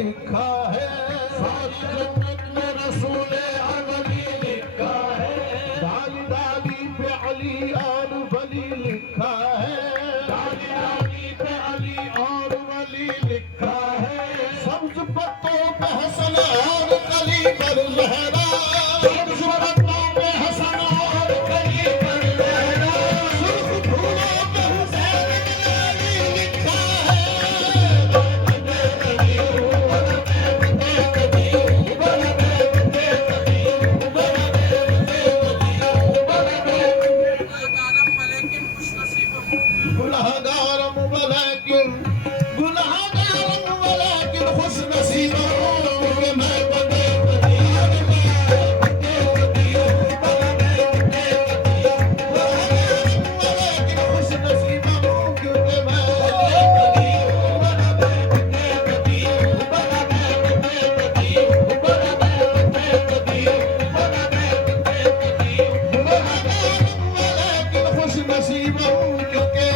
लिखा है, सारी जन्नत में रसूल अली लिखा है, डाली डाली पे अली और वली लिखा है, डाली डाली पे अली और वली लिखा है, सब्ज पत्तों पे हसन और कली पर लहरा, सब्ज पत्तों पे हसन और कली पर लहरा, सुर्ख फूलों पे हुसैन अली लिखा है। गुनहगारम वलाकिन खुश नसीब कि मैं बंदे खुश नसीब क्योंकि मैं खुश नसीब क्योंकि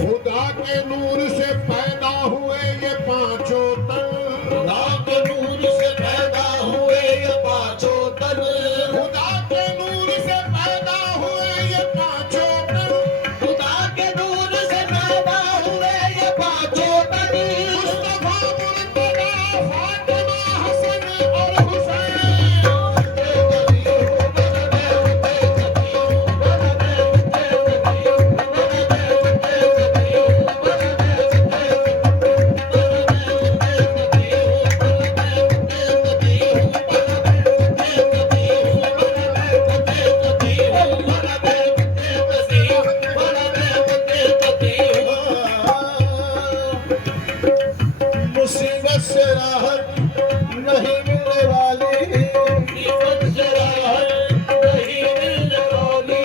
खुदा के नूर से पैदा हुए ये पांचों तन, खुदा के नूर से पैदा हुए ये पांचों तन, खुदा के नूर से पैदा हुए ये पांचों तन, खुदा के नूर से पैदा हुए ये पांचों तन, मुस्तफा मुर्तजा फातिमा हसन और हुसैन। मुसीबत से राहत नहीं मिलने वाली, मुसीबत से राहत नहीं मिलने वाली,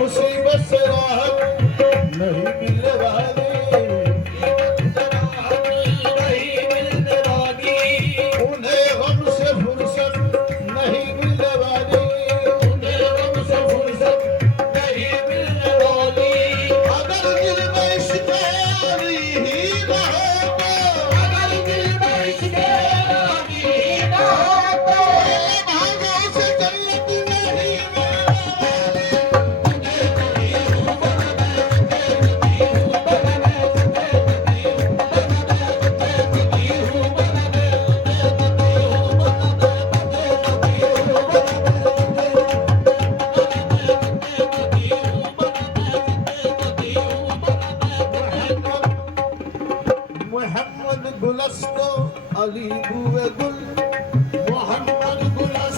मुसीबत से राहत नहीं मिलने वाली, नहीं मिलने वाली, उन्हें गम से फुर्सत नहीं मिलने वाली, उन्हें गम से फुर्सत नहीं मिलने वाली, अगर दिल में इश्क़ अली ही न हो तो, अगर दिल में इश्क़ अली ही न हो तो, भागों से जन्नत नहीं मोहम्मद गुलस्तो अली बुए गुल, मोहम्मद गुलस्तो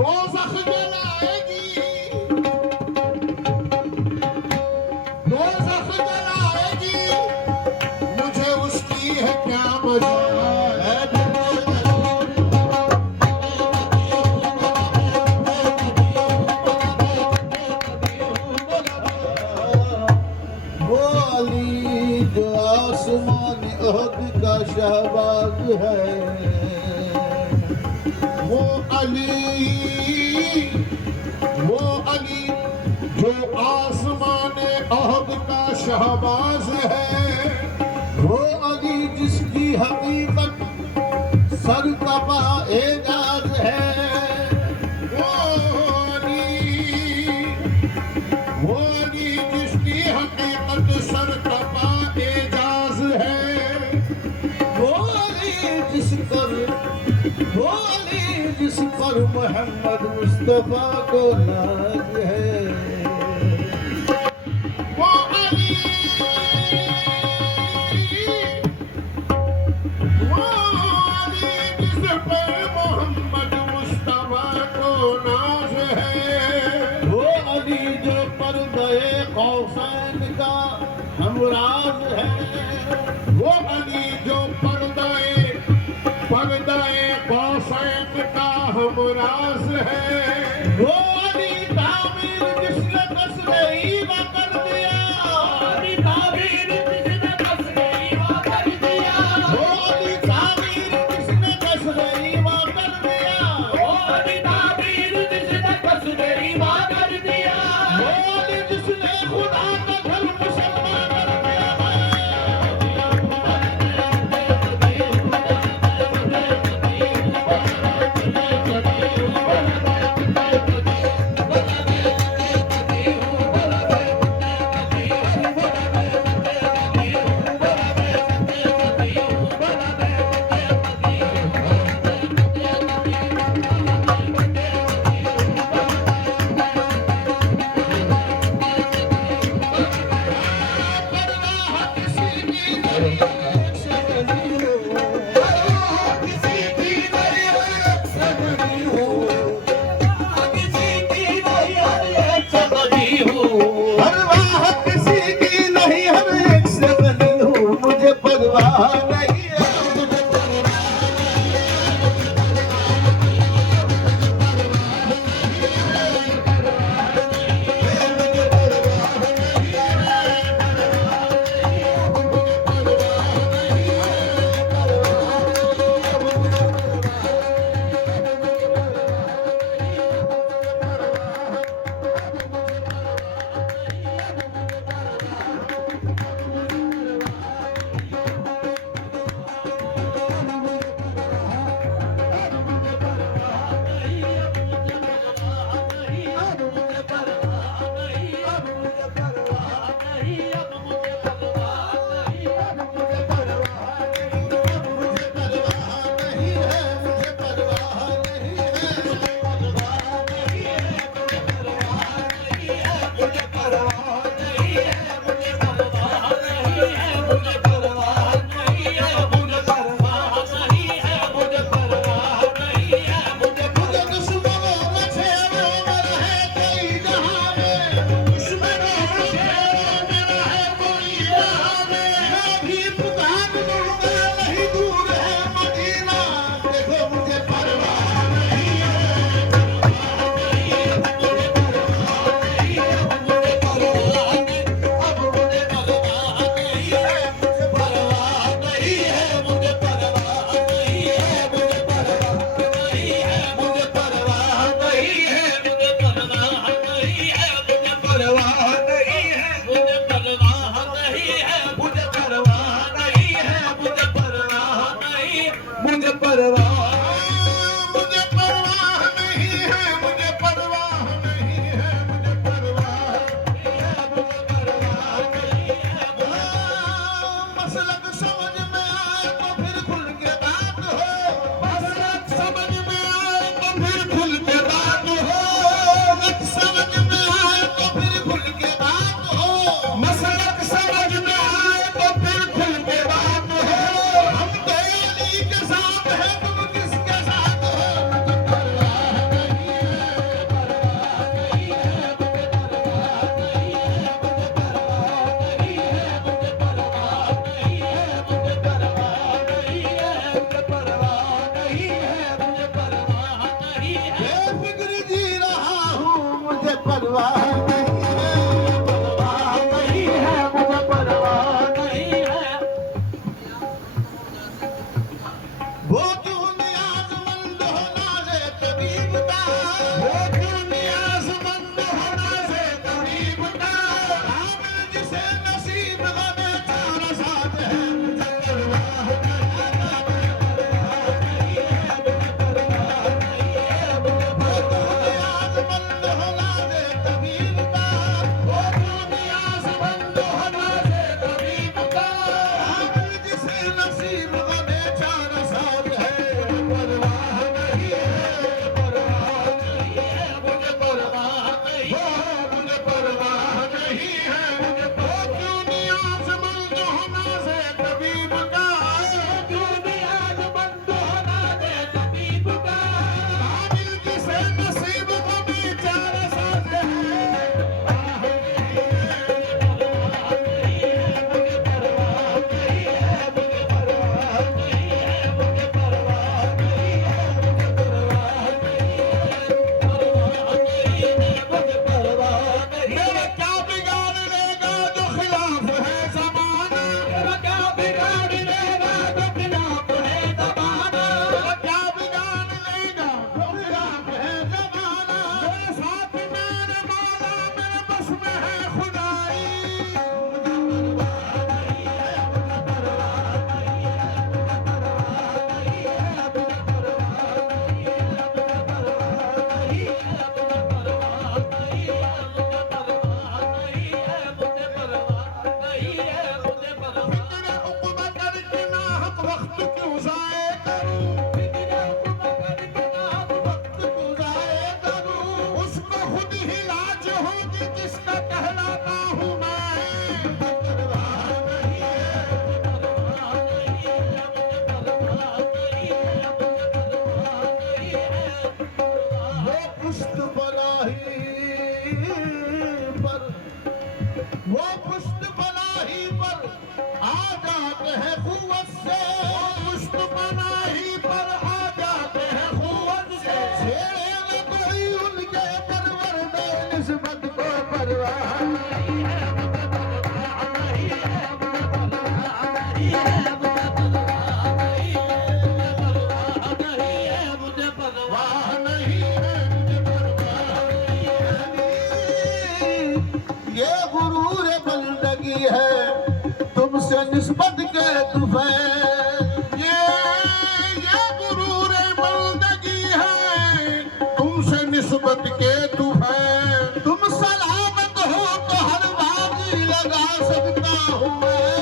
दोज़ख जलाएगी, दोज़ख जलाएगी, मुझे उसकी है क्या मजा है। वो अली जो आसमान ओहद का शहबाज है, वो अली जो आसमान ओहद का शहबाज है, वो अली जिसकी हकीकत सरतबा एजाज है, वो अली जिसकी हकीकत सरतबा एजाज है, वो अली जिस पर मोहम्मद मुस्तफा को नाज है, वो अली जिस पर मोहम्मद मुस्तफा को नाज है, वो अली जो पर्दे कौसैन का हमराज है, वो अली जो पर्दे कौसैन का हमराज है, वो अली तामीर जिसने कसरे ईमा कर दिया, अली तामीर जिसने कसरे ईमा कर दिया, वो अली तामीर जिसने कसरे ईमा कर दिया, वो अली तामीर जिसने कसरे ईमा कर दिया, वो अली जिसने खुदा का घर मुसलमान कर दिया। परवाह नहीं है, परवाह नहीं है, मुझे परवाह नहीं है। वो क्यों नियाज़मंद हो नाज़े तबीब का, वो क्यों नियाज़मंद हो नाज़े तबीब का, आमिर जिसे नसीब गमे चार साथ है, मुझे परवाह नहीं है, मुझे परवाह नहीं है, मुझे परवाह नहीं है, मुझे परवाह नियाज़मंद हो नाज़े तबीब का, वो क्यों नियाज़मंद हो नाज़े तबीब का, आमिर जिसे नसीब गमे चार साथ है, परवाह नहीं है, परवाह नहीं है, मुझे परवाह नहीं है, मुझे परवाह नहीं है, मुझे क्यों नियाज़मंद होना से तबीब का, क्यों नियाज़मंद होना से तबीब का, आमिर जिसे नसीब को बेचारा साथ है, परवाह नहीं है, परवाह नहीं है, मुझे परवाह नहीं है, मुझे परवाह नहीं है, मुझे परवाह नहीं है, मुझे परवाह नहीं है, परवाह नहीं है, मुझे परवाह नहीं है। मेरा क्या बिगाड़ लेगा जो खिलाफ है ज़माना, मेरा क्या बिगाड़ लेगा जो खिलाफ है ज़माना, मेरा क्या बिगाड़ लेगा जो खिलाफ है ज़माना, मेरे साथ मेरे मौला मेरे बस में है खुदाई, मुझे परवाह नहीं है, मुझे परवाह नहीं है, मुझे परवाह नहीं है, मुझे परवाह नहीं है, मुझे परवाह नहीं है, मुझे परवाह नहीं है, मुझे परवाह नहीं है, मुझे परवाह नहीं है, मुझे परवाह। फिक्र उक़बा करके नाहक वक्त क्यों ज़ाये करूं, फिक्र उक़बा करके नाहक वक्त क्यों ज़ाये करूं, उसको खुद ही लाज होगी जिसका कहलाता हूं मैं, मुझे परवाह नहीं है, मुझे परवाह नहीं है, मुझे परवाह नहीं है, मुझे परवाह नहीं है, वो पुश्त पनाही पर, वो पुश्त पनाही पर आ जाते हैं क़ुव्वत से, वो पुश्त पनाही पर आ जाते हैं क़ुव्वत से, छेड़े न कोई उनके परवरदे निस्बत को, परवाह नहीं है, मुझे परवाह नहीं है, मुझे परवाह नहीं है, मुझे परवाह नहीं है, मुझे परवाह नहीं है, मुझे परवाह नहीं है, मुझे परवाह नहीं है। ये गुरूर बंदगी है तुमसे निस्बत के तुफैल, ये गुरूर बंदगी है तुमसे निस्बत के तुफैल, तुम सलामत हो तो हर बाजी लगा सकता हूँ मैं,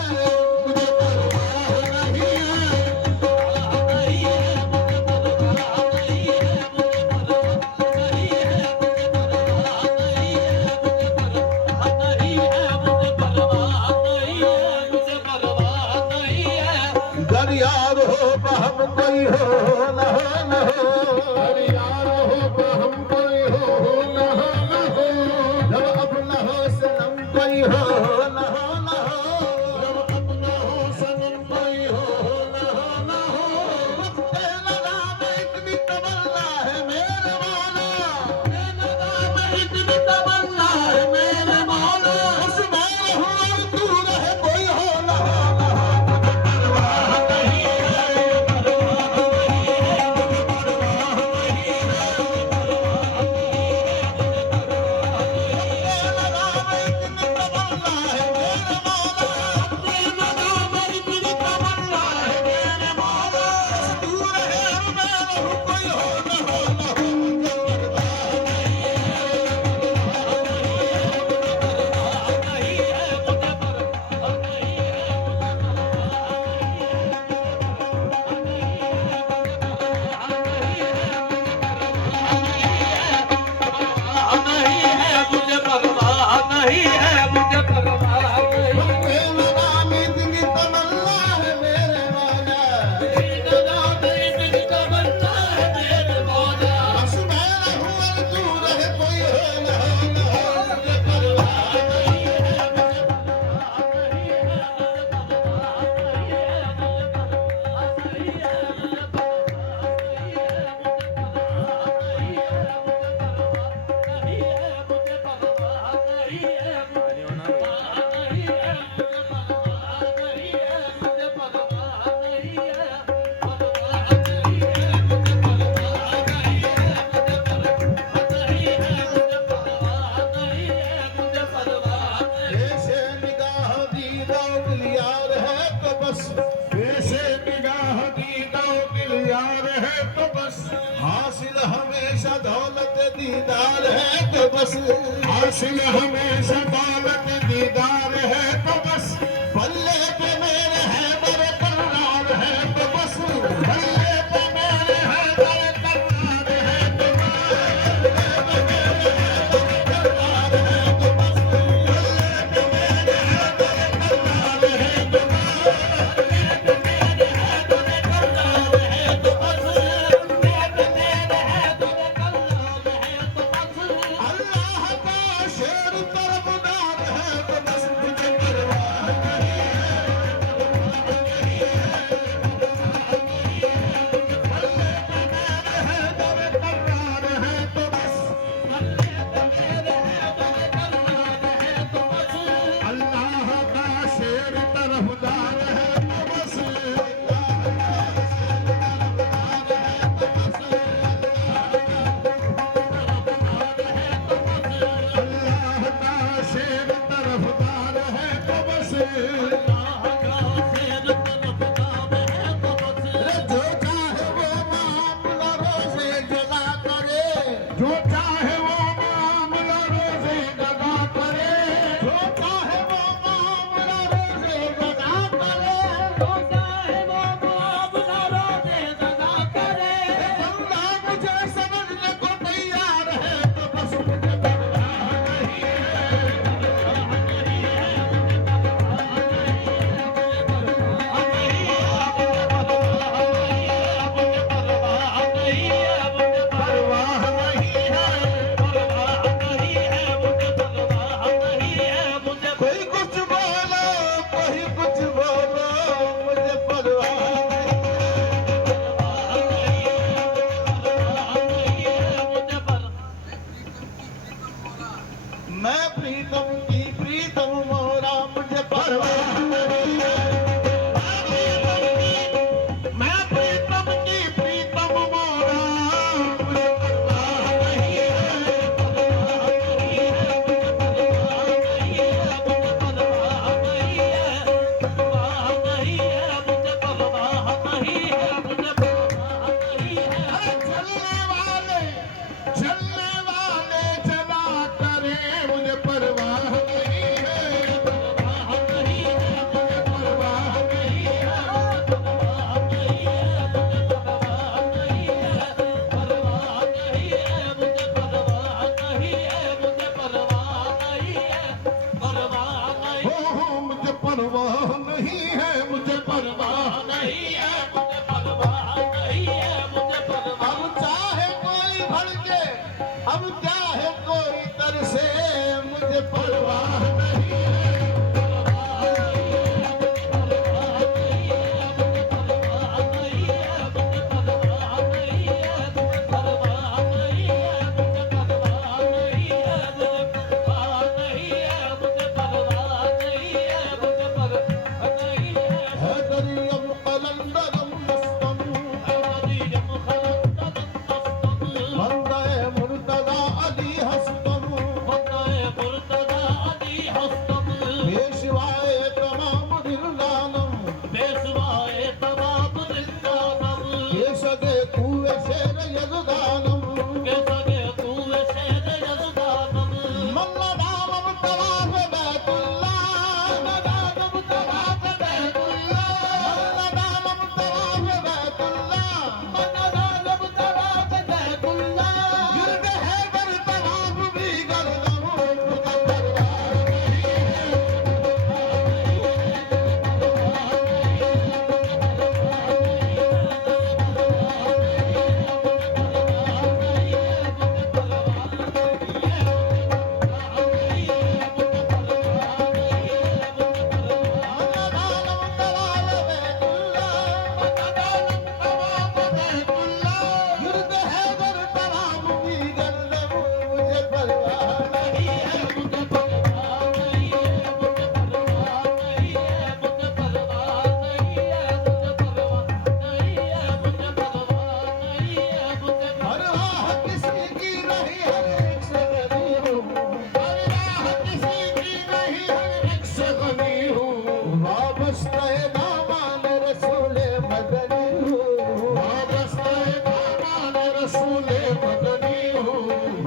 मुझे परवाह नहीं है, परवाह नहीं है, मुझे परवाह नहीं है, मुझे परवाह नहीं है, मुझे परवाह नहीं है, मुझे परवाह नहीं है, मुझे परवाह नहीं है, मुझे परवाह नहीं है। दरियार हो बहम कोई हो न हो, दरियार हो बहम कोई हो दौलत दीदार है तो बस, हासिल हमें से दौलत दीदार है तो बस, बल्ले पे मेरे है बरकरार है तो बस, बल्ले पे मेरे है बरकरार है तो अल्लाह का शेर तरफदार है तो बस, मुझे परवाह नहीं है बरकरार है तो बस, अल्लाह का शेर तरफदार है तो बस, अल्लाह का शेर तरफदार है तो बस, जो चाहे वो मामला रोज़े जला करे, जो चाहे वो मामला रोज़े जला करे, जो चाहे वो मामला रोज़े जला करे, बंदा मुझे समझने को तैयार है तो बस, मुझे परवाह नहीं परवाह नहीं है, कोई कुछ बोलो कोई कुछ बोलो, मुझे परवाह नहीं, मैं प्रीतम की प्रीतम मोरा, मुझे परवाह नहीं है, मैं प्रीतम की प्रीतम मोरा, मुझे परवाह नहीं है, चलने वाले चला करे, मुझे परवाह नहीं है, परवाह नहीं हो, मुझे परवाह नहीं है, मुझे परवाह नहीं है, अब चाहे कोई भड़के,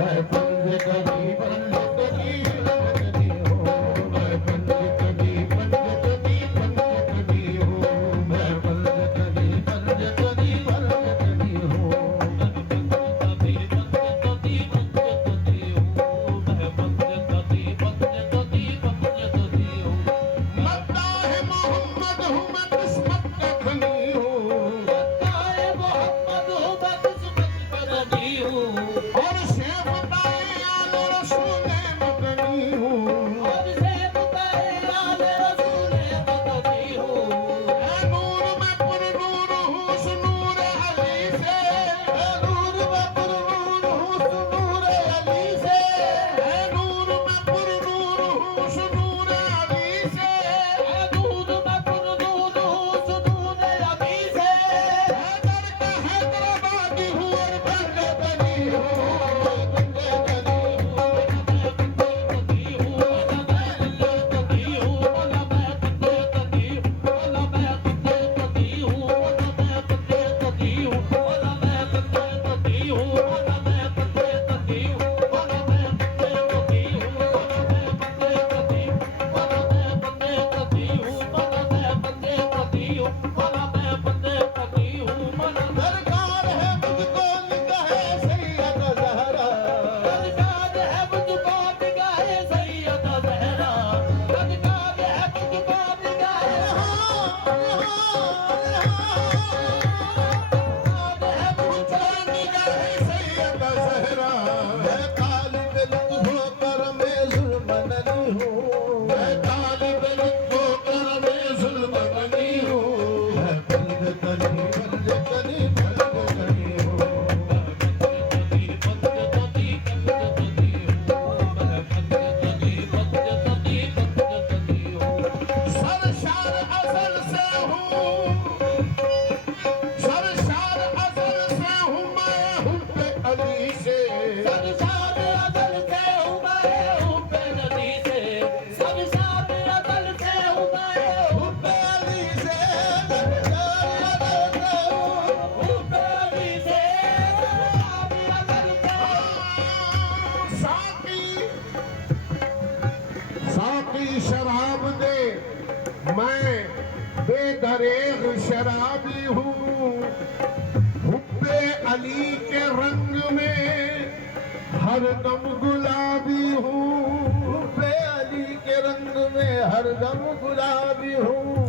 मैं बंद कभी बंद कभी बंद कभी हो मैं बंद कभी बंद कभी बंद कभी हो मैं बंद कभी बंद कभी बंद कभी हो मत्ता है मोहम्मद हूँ मैं किस्मत का धनी हूँ और शेफ़ताए आले रसूल मदनी हूँ ऐ नूर में पुरनूर हूँ उस नूर अली से ऐ नूर में पुरनूर हूँ उस नूर अली से ऐ नूर में पुरनूर हूँ उस नूर अली से हैदर का हैदराबादी हूँ और बंदे बनी हूँ बंदे बनी हूँ दरकार है मुझको निगाह सैयद ज़हरा सैयद ज़हरा मैं तालिब लुत्फ़ व करम ज़ुल्म नहीं हूँ मैं तालिब लुत्फ़ व करम ज़ुल्म नहीं हूँ मैं बंद कनी बंद कनी बंद कनी हूँ सरशार अज़ल से हूँ सरशार अज़ल से हूँ मैं हुब्बे अली से हुब्बे अली से सरशार अज़ल से साकी शराब दे मैं बेदरेग शराबी हूँ हुब्बे अली के रंग में हरदम गुलाबी हूँ हुब्बे अली के रंग में हरदम गुलाबी हूँ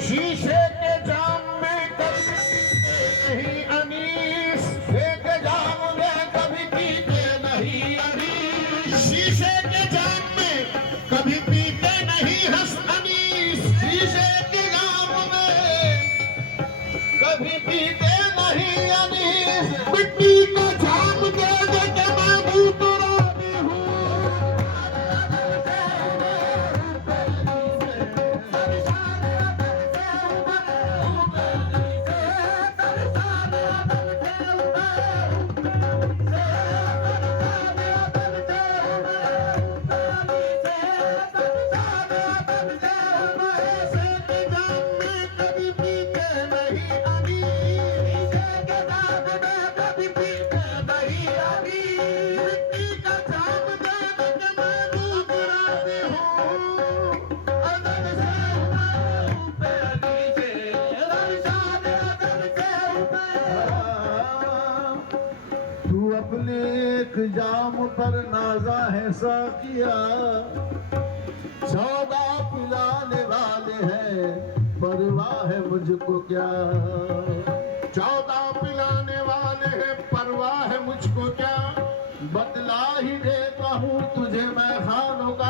शीशे के जाम में कभी पीते नहीं अनीस एक जाम में कभी पीते नहीं अनीस शीशे के जाम में कभी पीते नहीं हंस अनीस शीशे के जाम में कभी पीते नहीं अनीस मिट्टी का जाम दे दे के मैं भूत रानी हूँ तू अपने एक जाम पर नाजा है साकिया 14 पिलाने वाले हैं परवाह है मुझको क्या 14 पिलाने वाले हैं परवाह है मुझको क्या बतला ही देता हूँ तुझे मैं खानों का